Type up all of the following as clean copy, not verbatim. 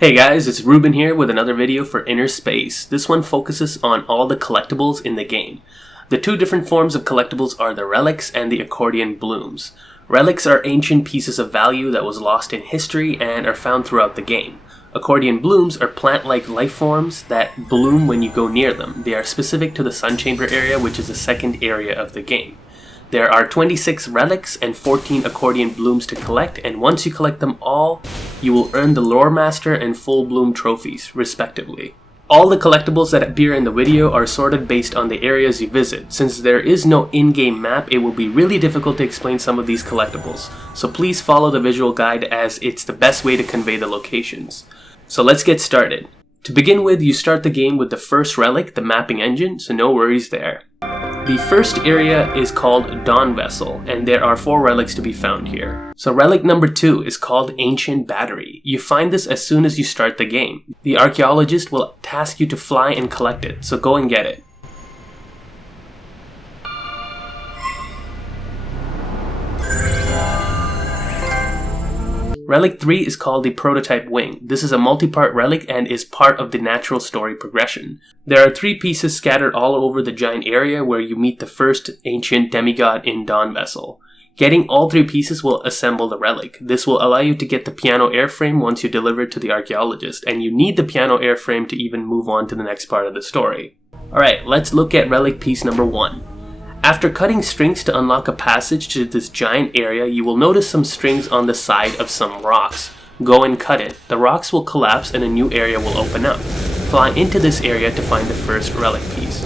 Hey guys, it's Ruben here with another video for InnerSpace. This one focuses on all the collectibles in the game. The two different forms of collectibles are the Relics and the Accordion Blooms. Relics are ancient pieces of value that was lost in history and are found throughout the game. Accordion Blooms are plant-like life forms that bloom when you go near them. They are specific to the Sunchamber area, which is the second area of the game. There are 26 relics and 14 Accordion Blooms to collect, and once you collect them all, you will earn the Lore Master and Full Bloom trophies, respectively. All the collectibles that appear in the video are sorted based on the areas you visit. Since there is no in-game map, it will be really difficult to explain some of these collectibles, so please follow the visual guide as it's the best way to convey the locations. So let's get started. To begin with, you start the game with the first relic, the mapping engine, so no worries there. The first area is called Dawnvessel, and there are 4 relics to be found here. So relic number 2 is called Ancient Battery. You find this as soon as you start the game. The archaeologist will task you to fly and collect it, so go and get it. Relic 3 is called the Prototype Wing. This is a multi-part relic and is part of the natural story progression. There are 3 pieces scattered all over the giant area where you meet the first ancient demigod in Dawnvessel. Getting all 3 pieces will assemble the relic. This will allow you to get the piano airframe once you deliver it to the archaeologist, and you need the piano airframe to even move on to the next part of the story. Alright, let's look at relic piece number 1. After cutting strings to unlock a passage to this giant area, you will notice some strings on the side of some rocks. Go and cut it. The rocks will collapse and a new area will open up. Fly into this area to find the first relic piece.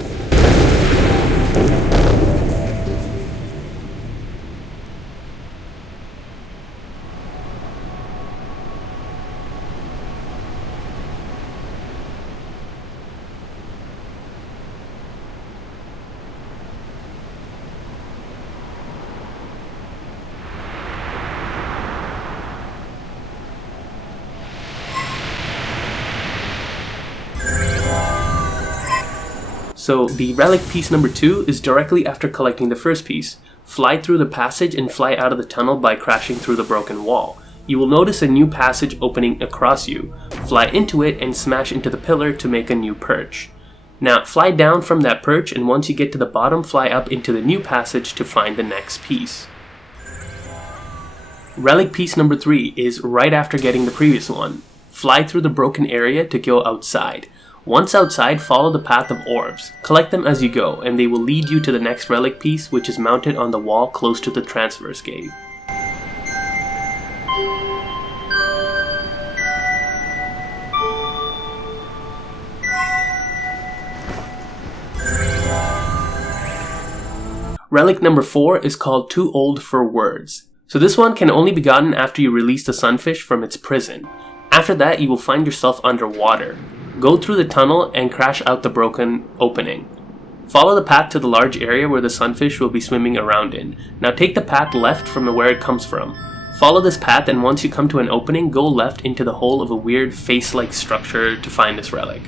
So the relic piece number 2 is directly after collecting the first piece. Fly through the passage and fly out of the tunnel by crashing through the broken wall. You will notice a new passage opening across you. Fly into it and smash into the pillar to make a new perch. Now fly down from that perch, and once you get to the bottom, fly up into the new passage to find the next piece. Relic piece number 3 is right after getting the previous one. Fly through the broken area to go outside. Once outside, follow the path of orbs. Collect them as you go, and they will lead you to the next relic piece, which is mounted on the wall close to the transverse gate. Relic number 4 is called Too Old for Words. So this one can only be gotten after you release the Sunfish from its prison. After that, you will find yourself underwater. Go through the tunnel and crash out the broken opening. Follow the path to the large area where the Sunfish will be swimming around in. Now take the path left from where it comes from. Follow this path, and once you come to an opening, go left into the hole of a weird face-like structure to find this relic.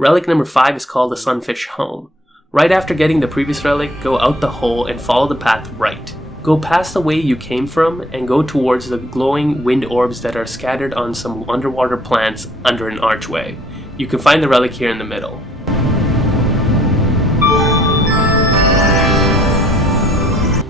Relic number 5 is called the Sunfish Home. Right after getting the previous relic, go out the hole and follow the path right. Go past the way you came from and go towards the glowing wind orbs that are scattered on some underwater plants under an archway. You can find the relic here in the middle.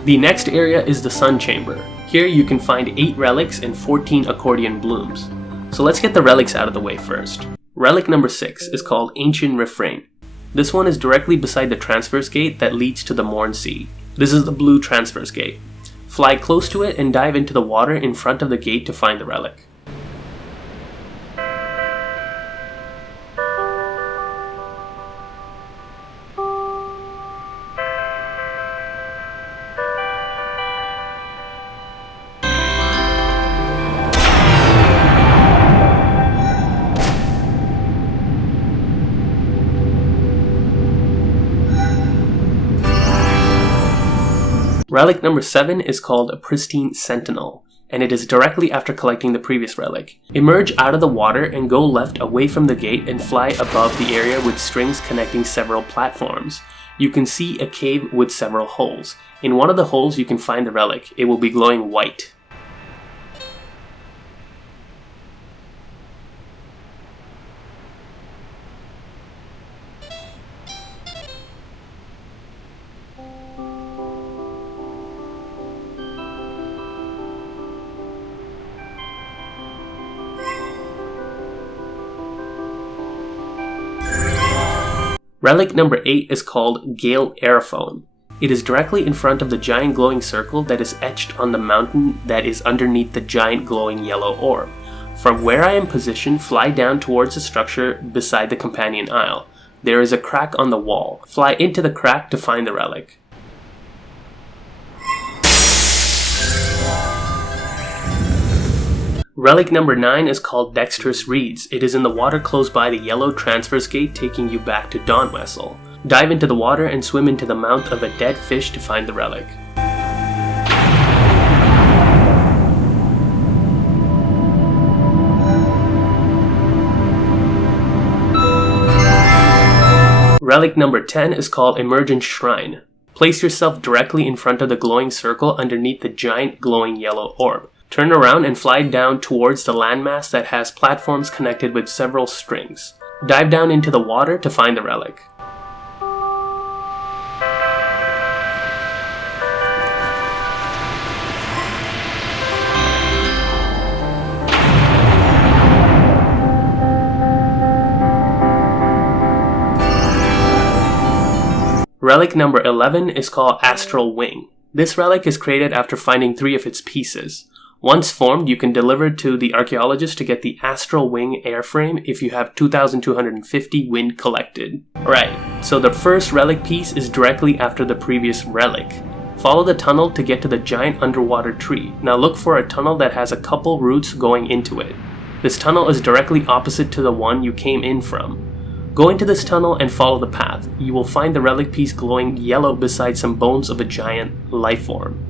The next area is the Sunchamber. Here you can find 8 relics and 14 Accordion Blooms. So let's get the relics out of the way first. Relic number 6 is called Ancient Refrain. This one is directly beside the transverse gate that leads to the Mornsea. This is the blue transverse gate. Fly close to it and dive into the water in front of the gate to find the relic. Relic number 7 is called a Pristine Sentinel, and it is directly after collecting the previous relic. Emerge out of the water and go left away from the gate and fly above the area with strings connecting several platforms. You can see a cave with several holes. In one of the holes you can find the relic. It will be glowing white. Relic number 8 is called Gale Aerophone. It is directly in front of the giant glowing circle that is etched on the mountain that is underneath the giant glowing yellow orb. From where I am positioned, fly down towards the structure beside the companion aisle. There is a crack on the wall. Fly into the crack to find the relic. Relic number 9 is called Dexterous Reeds. It is in the water close by the yellow transverse gate taking you back to Dawnvessel. Dive into the water and swim into the mouth of a dead fish to find the relic. Relic number 10 is called Emergence Shrine. Place yourself directly in front of the glowing circle underneath the giant glowing yellow orb. Turn around and fly down towards the landmass that has platforms connected with several strings. Dive down into the water to find the relic. Relic number 11 is called Astral Wing. This relic is created after finding 3 of its pieces. Once formed, you can deliver it to the archaeologist to get the Astral Wing airframe if you have 2,250 wind collected. Right, so the first relic piece is directly after the previous relic. Follow the tunnel to get to the giant underwater tree. Now look for a tunnel that has a couple routes going into it. This tunnel is directly opposite to the one you came in from. Go into this tunnel and follow the path. You will find the relic piece glowing yellow beside some bones of a giant life form.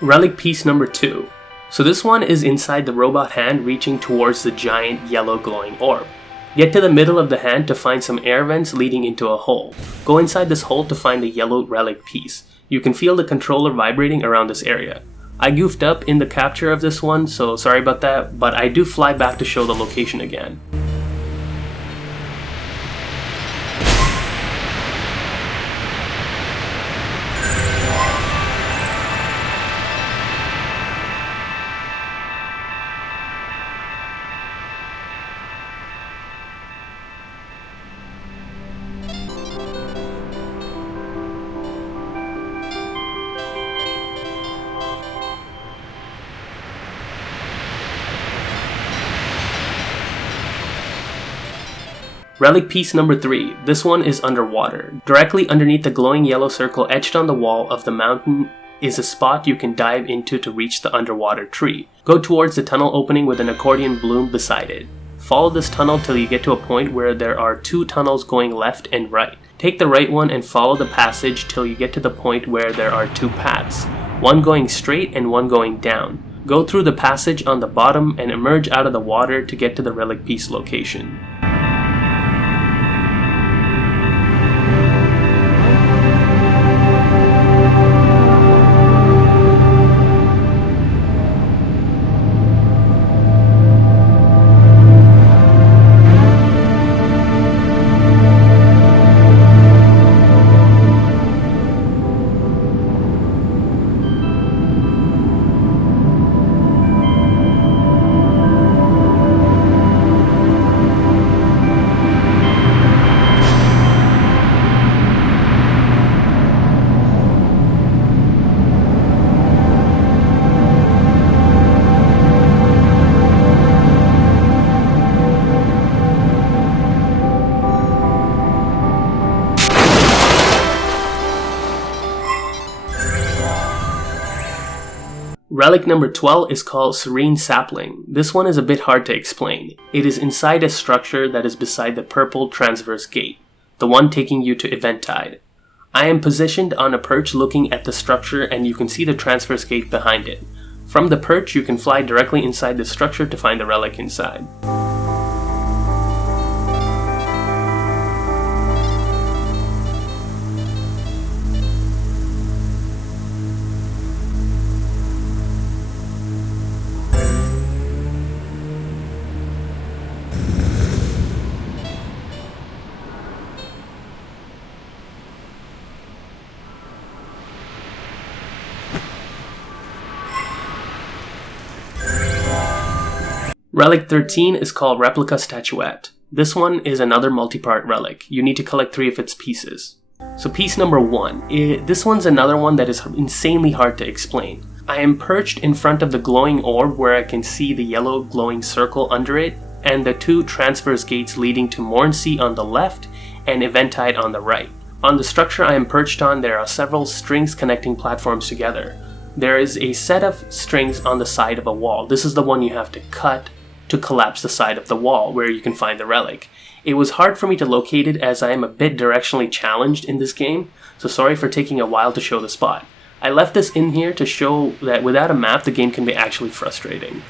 Relic piece number 2. So this one is inside the robot hand reaching towards the giant yellow glowing orb. Get to the middle of the hand to find some air vents leading into a hole. Go inside this hole to find the yellow relic piece. You can feel the controller vibrating around this area. I goofed up in the capture of this one, so sorry about that, but I do fly back to show the location again. Relic piece number 3. This one is underwater. Directly underneath the glowing yellow circle etched on the wall of the mountain is a spot you can dive into to reach the underwater tree. Go towards the tunnel opening with an Accordion Bloom beside it. Follow this tunnel till you get to a point where there are 2 tunnels going left and right. Take the right one and follow the passage till you get to the point where there are 2 paths, one going straight and one going down. Go through the passage on the bottom and emerge out of the water to get to the Relic Piece location. Relic number 12 is called Serene Sapling. This one is a bit hard to explain. It is inside a structure that is beside the purple transverse gate, the one taking you to Eventide. I am positioned on a perch looking at the structure and you can see the transverse gate behind it. From the perch you can fly directly inside the structure to find the relic inside. Relic 13 is called Replica Statuette. This one is another multi-part relic. You need to collect 3 of its pieces. So piece number 1. This one's another one that is insanely hard to explain. I am perched in front of the glowing orb where I can see the yellow glowing circle under it and the 2 transverse gates leading to Mornsea on the left and Eventide on the right. On the structure I am perched on, there are several strings connecting platforms together. There is a set of strings on the side of a wall. This is the one you have to cut to collapse the side of the wall where you can find the relic. It was hard for me to locate it as I am a bit directionally challenged in this game, so sorry for taking a while to show the spot. I left this in here to show that without a map the game can be actually frustrating.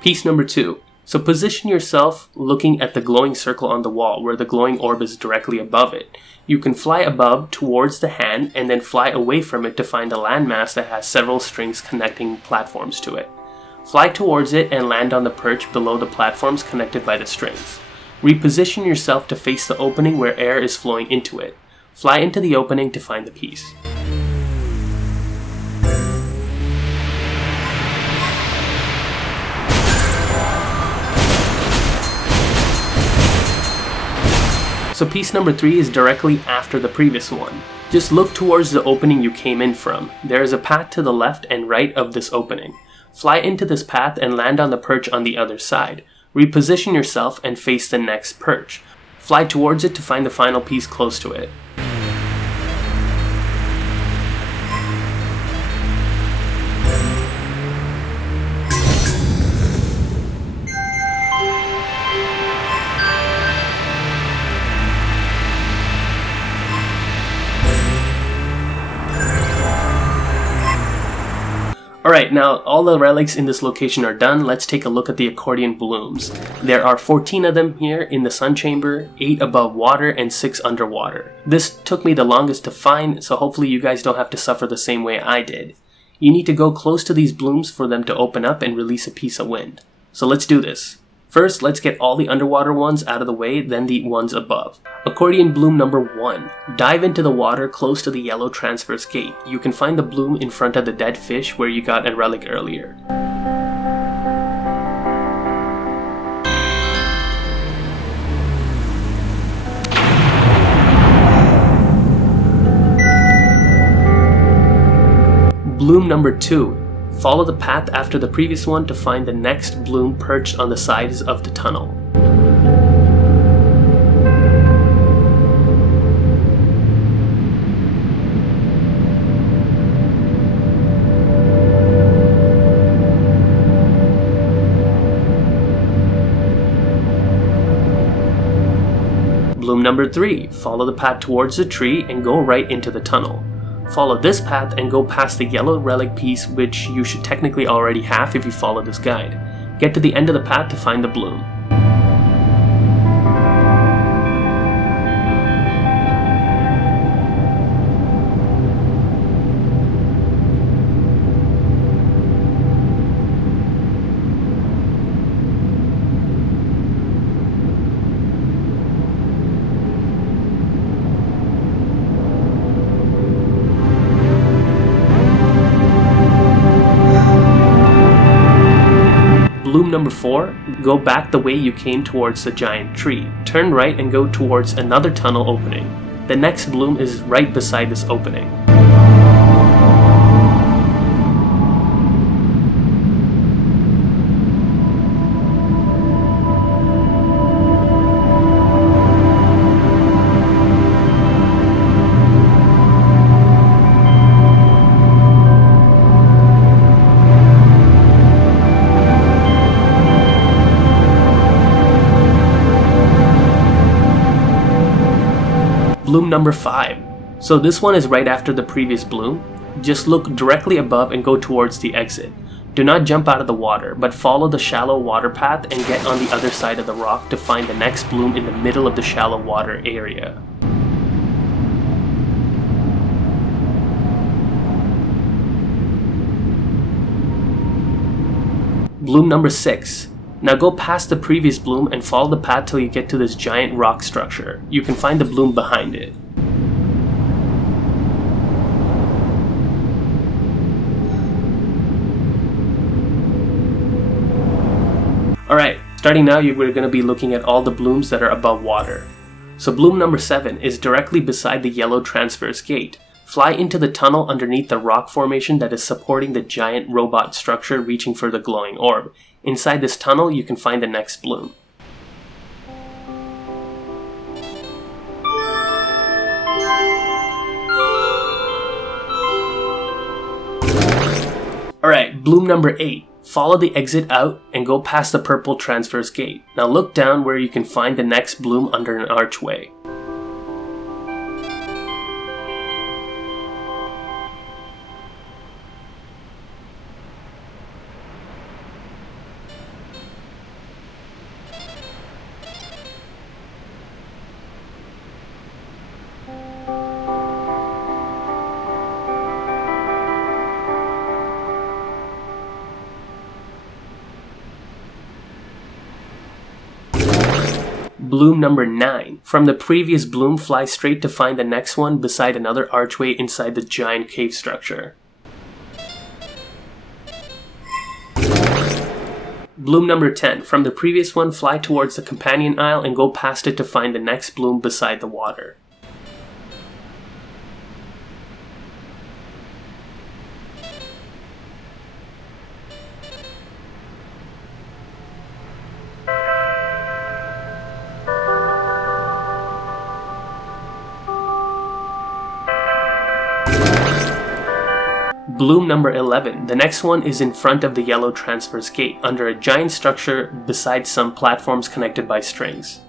Piece number 2. So position yourself looking at the glowing circle on the wall where the glowing orb is directly above it. You can fly above towards the hand and then fly away from it to find a landmass that has several strings connecting platforms to it. Fly towards it and land on the perch below the platforms connected by the strings. Reposition yourself to face the opening where air is flowing into it. Fly into the opening to find the piece. So piece number 3 is directly after the previous one. Just look towards the opening you came in from. There is a path to the left and right of this opening. Fly into this path and land on the perch on the other side. Reposition yourself and face the next perch. Fly towards it to find the final piece close to it. Alright, now all the relics in this location are done. Let's take a look at the Accordion Blooms. There are 14 of them here in the Sunchamber, 8 above water and 6 underwater. This took me the longest to find, so hopefully you guys don't have to suffer the same way I did. You need to go close to these blooms for them to open up and release a piece of wind. So let's do this. First, let's get all the underwater ones out of the way, then the ones above. Accordion Bloom number 1. Dive into the water close to the yellow transverse gate. You can find the bloom in front of the dead fish where you got a relic earlier. Bloom number 2. Follow the path after the previous one to find the next bloom perched on the sides of the tunnel. Bloom number 3. Follow the path towards the tree and go right into the tunnel. Follow this path and go past the yellow relic piece, which you should technically already have if you follow this guide. Get to the end of the path to find the bloom. Bloom number 4, go back the way you came towards the giant tree. Turn right and go towards another tunnel opening. The next bloom is right beside this opening. Bloom number 5. So this one is right after the previous bloom. Just look directly above and go towards the exit. Do not jump out of the water, but follow the shallow water path and get on the other side of the rock to find the next bloom in the middle of the shallow water area. Bloom number 6. Now go past the previous bloom and follow the path till you get to this giant rock structure. You can find the bloom behind it. Alright, starting now we're going to be looking at all the blooms that are above water. So bloom number 7 is directly beside the yellow transverse gate. Fly into the tunnel underneath the rock formation that is supporting the giant robot structure reaching for the glowing orb. Inside this tunnel, you can find the next bloom. Alright, bloom number 8. Follow the exit out and go past the purple transverse gate. Now look down where you can find the next bloom under an archway. Bloom number 9. From the previous bloom, fly straight to find the next one beside another archway inside the giant cave structure. Bloom number 10. From the previous one, fly towards the companion aisle and go past it to find the next bloom beside the water. Bloom number 11. The next one is in front of the yellow transverse gate, under a giant structure beside some platforms connected by strings.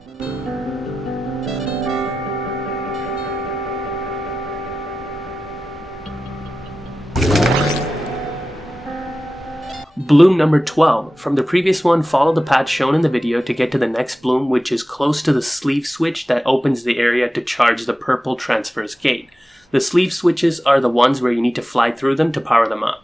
Bloom number 12. From the previous one, follow the path shown in the video to get to the next bloom, which is close to the sleeve switch that opens the area to charge the purple transverse gate. The sleeve switches are the ones where you need to fly through them to power them up.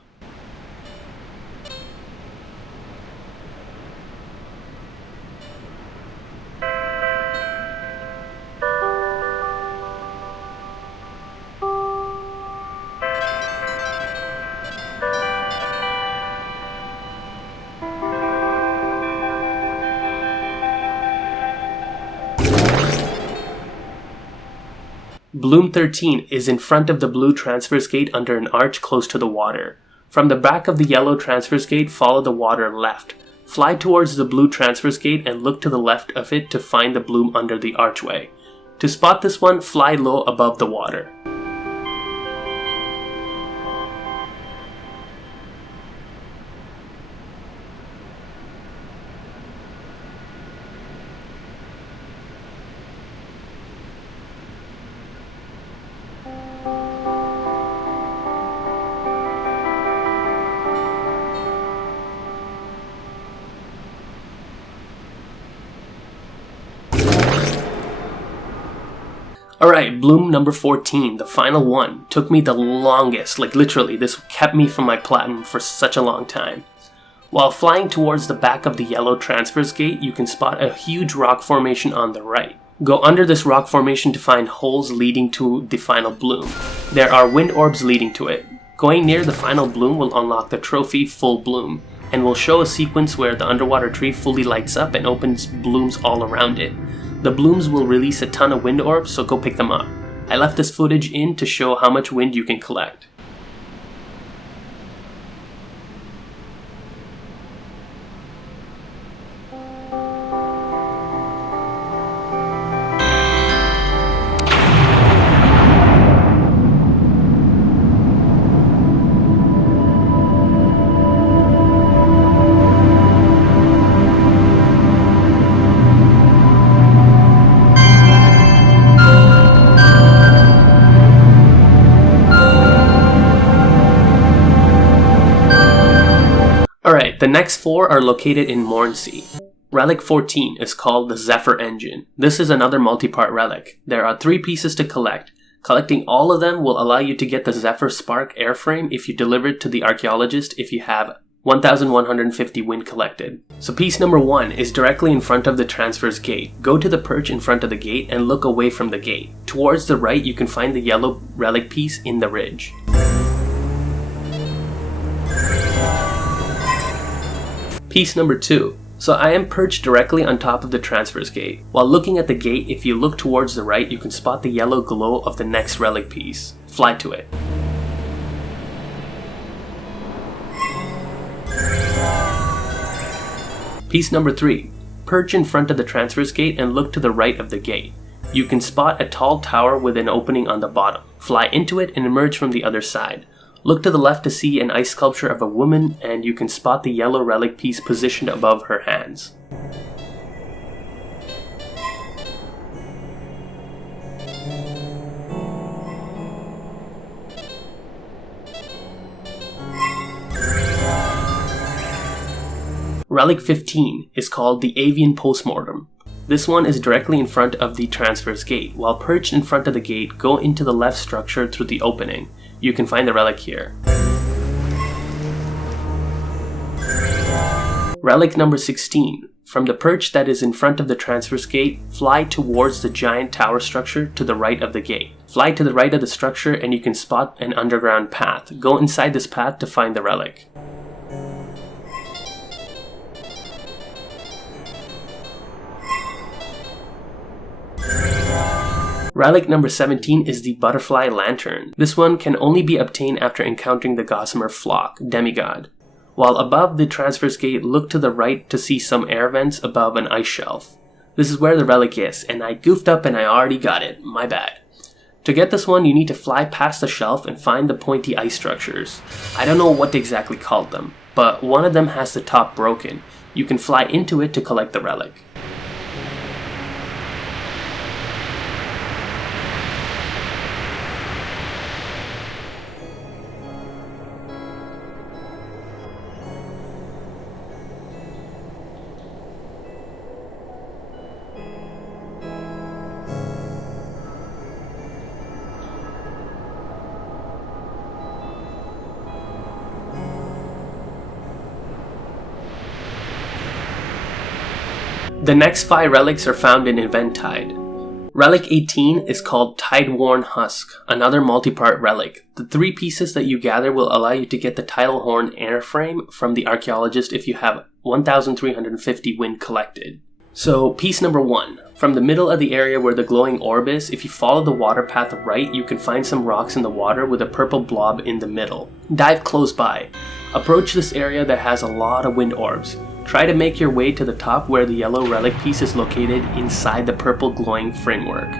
Bloom 13 is in front of the blue transverse gate under an arch close to the water. From the back of the yellow transverse gate, follow the water left. Fly towards the blue transverse gate and look to the left of it to find the bloom under the archway. To spot this one, fly low above the water. Alright, bloom number 14, the final one, took me the longest, like literally, this kept me from my platinum for such a long time. While flying towards the back of the yellow transverse gate, you can spot a huge rock formation on the right. Go under this rock formation to find holes leading to the final bloom. There are wind orbs leading to it. Going near the final bloom will unlock the trophy Full Bloom, and will show a sequence where the underwater tree fully lights up and opens blooms all around it. The blooms will release a ton of wind orbs, so go pick them up. I left this footage in to show how much wind you can collect. Alright, the next 4 are located in Mornsea. Relic 14 is called the Zephyr engine. This is another multi-part relic. There are 3 pieces to collect. Collecting all of them will allow you to get the Zephyr Spark airframe if you deliver it to the archaeologist if you have 1,150 wind collected. So piece number 1 is directly in front of the transverse gate. Go to the perch in front of the gate and look away from the gate. Towards the right you can find the yellow relic piece in the ridge. Piece number 2. So I am perched directly on top of the transverse gate. While looking at the gate, if you look towards the right, you can spot the yellow glow of the next relic piece. Fly to it. Piece number 3. Perch in front of the transverse gate and look to the right of the gate. You can spot a tall tower with an opening on the bottom. Fly into it and emerge from the other side. Look to the left to see an ice sculpture of a woman, and you can spot the yellow relic piece positioned above her hands. Relic 15 is called the Avian Postmortem. This one is directly in front of the transverse gate. While perched in front of the gate, go into the left structure through the opening. You can find the relic here. Relic number 16. From the perch that is in front of the transverse gate, fly towards the giant tower structure to the right of the gate. Fly to the right of the structure and you can spot an underground path. Go inside this path to find the relic. Relic number 17 is the Butterfly Lantern. This one can only be obtained after encountering the Gossamer Flock, Demigod. While above the transverse gate, look to the right to see some air vents above an ice shelf. This is where the relic is, and I goofed up and I already got it, my bad. To get this one, you need to fly past the shelf and find the pointy ice structures. I don't know what they exactly called them, but one of them has the top broken. You can fly into it to collect the relic. The next 5 relics are found in Eventide. Relic 18 is called Tideworn Husk, another multi-part relic. The 3 pieces that you gather will allow you to get the tidal horn airframe from the archaeologist if you have 1,350 wind collected. So piece number 1. From the middle of the area where the glowing orb is, if you follow the water path right, you can find some rocks in the water with a purple blob in the middle. Dive close by. Approach this area that has a lot of wind orbs. Try to make your way to the top where the yellow relic piece is located inside the purple glowing framework.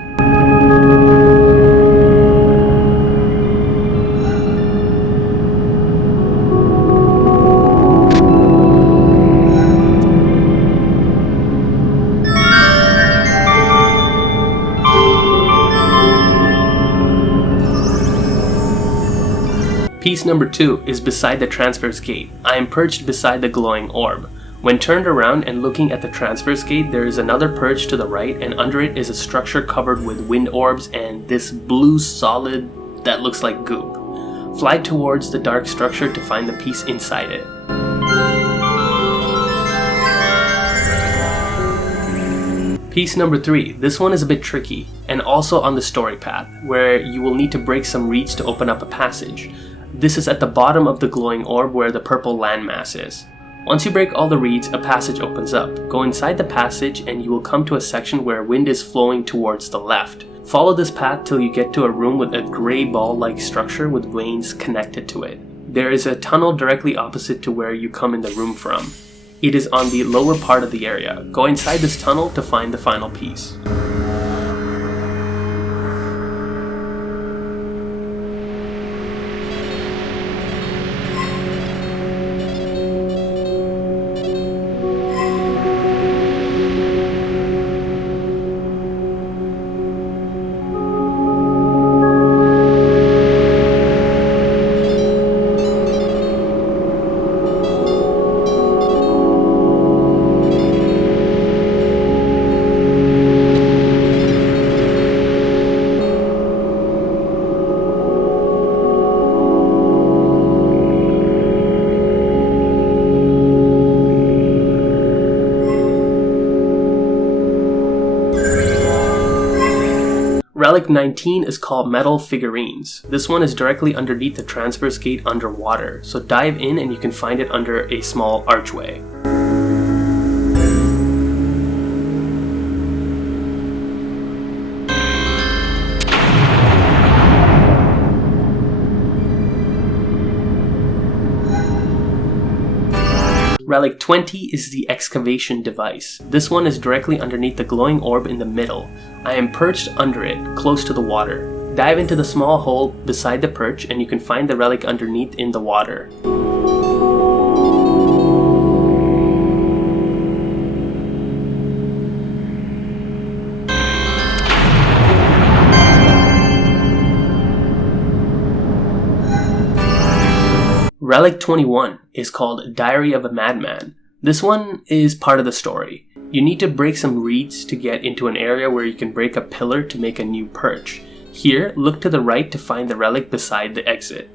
Piece number 2 is beside the transverse gate. I am perched beside the glowing orb. When turned around and looking at the transverse gate, there is another perch to the right, and under it is a structure covered with wind orbs and this blue solid that looks like goop. Fly towards the dark structure to find the piece inside it. Piece number 3. This one is a bit tricky, and also on the story path, where you will need to break some reeds to open up a passage. This is at the bottom of the glowing orb where the purple landmass is. Once you break all the reeds, a passage opens up. Go inside the passage and you will come to a section where wind is flowing towards the left. Follow this path till you get to a room with a grey ball-like structure with veins connected to it. There is a tunnel directly opposite to where you come in the room from. It is on the lower part of the area. Go inside this tunnel to find the final piece. Relic 19 is called Metal Figurines. This one is directly underneath the transverse gate underwater, so dive in and you can find it under a small archway. Relic 20 is the excavation device. This one is directly underneath the glowing orb in the middle. I am perched under it, close to the water. Dive into the small hole beside the perch and you can find the relic underneath in the water. Relic 21 is called Diary of a Madman. This one is part of the story. You need to break some reeds to get into an area where you can break a pillar to make a new perch. Here, look to the right to find the relic beside the exit.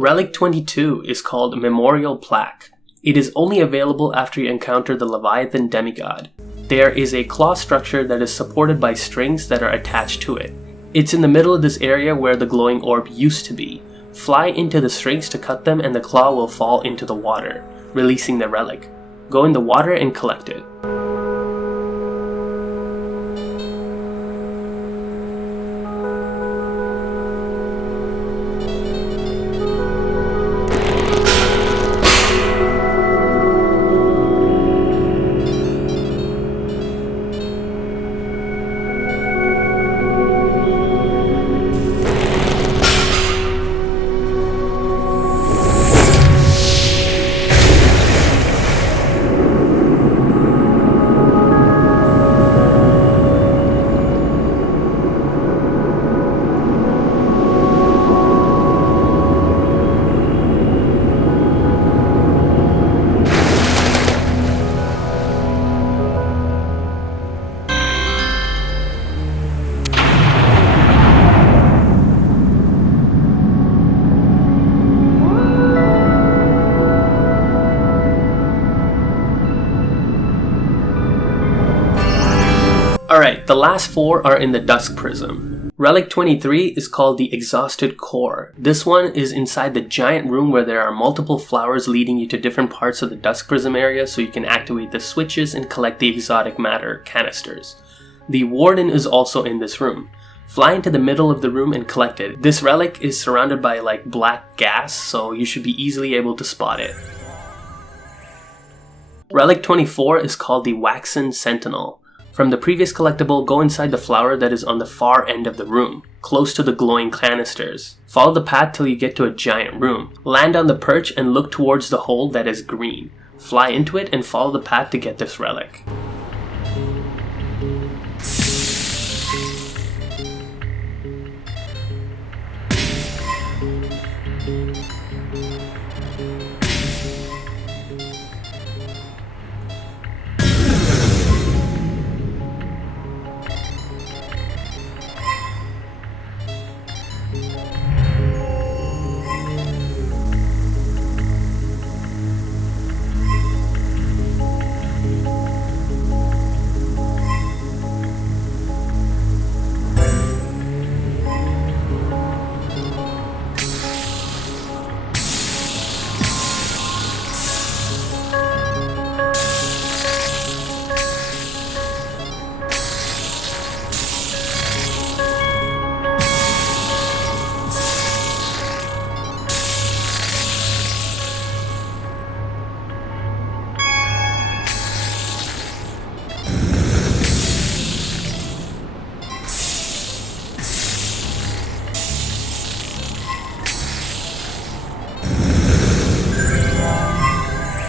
Relic 22 is called Memorial Plaque. It is only available after you encounter the Leviathan demigod. There is a claw structure that is supported by strings that are attached to it. It's in the middle of this area where the glowing orb used to be. Fly into the strings to cut them and the claw will fall into the water, releasing the relic. Go in the water and collect it. Alright, the last 4 are in the Duskprism. Relic 23 is called the Exhausted Core. This one is inside the giant room where there are multiple flowers leading you to different parts of the Duskprism area so you can activate the switches and collect the exotic matter canisters. The Warden is also in this room. Fly into the middle of the room and collect it. This relic is surrounded by like black gas, so you should be easily able to spot it. Relic 24 is called the Waxen Sentinel. From the previous collectible, go inside the flower that is on the far end of the room, close to the glowing canisters. Follow the path till you get to a giant room. Land on the perch and look towards the hole that is green. Fly into it and follow the path to get this relic.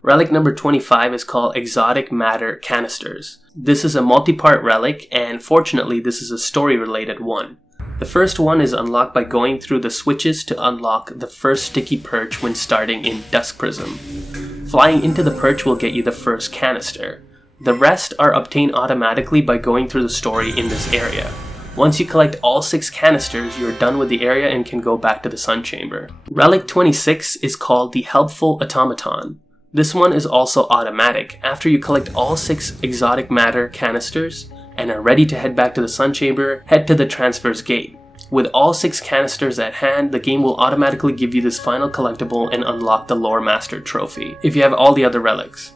Relic number 25 is called Exotic Matter Canisters. This is a multi-part relic, and fortunately this is a story-related one. The first one is unlocked by going through the switches to unlock the first sticky perch when starting in Duskprism. Flying into the perch will get you the first canister. The rest are obtained automatically by going through the story in this area. Once you collect all 6 canisters, you're done with the area and can go back to the Sunchamber. Relic 26 is called the Helpful Automaton. This one is also automatic. After you collect all 6 exotic matter canisters and are ready to head back to the Sunchamber, head to the Transfers Gate. With all 6 canisters at hand, the game will automatically give you this final collectible and unlock the Lore Master trophy, if you have all the other relics.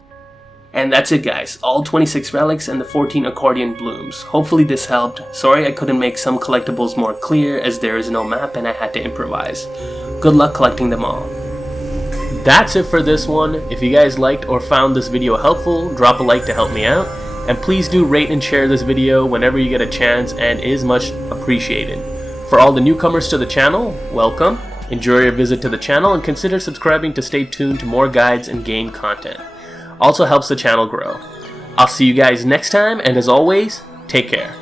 And that's it guys, all 26 relics and the 14 Accordion Blooms. Hopefully this helped. Sorry I couldn't make some collectibles more clear as there is no map and I had to improvise. Good luck collecting them all. That's it for this one. If you guys liked or found this video helpful, drop a like to help me out. And please do rate and share this video whenever you get a chance, and it is much appreciated. For all the newcomers to the channel, welcome. Enjoy your visit to the channel and consider subscribing to stay tuned to more guides and game content. Also helps the channel grow. I'll see you guys next time, and as always, take care.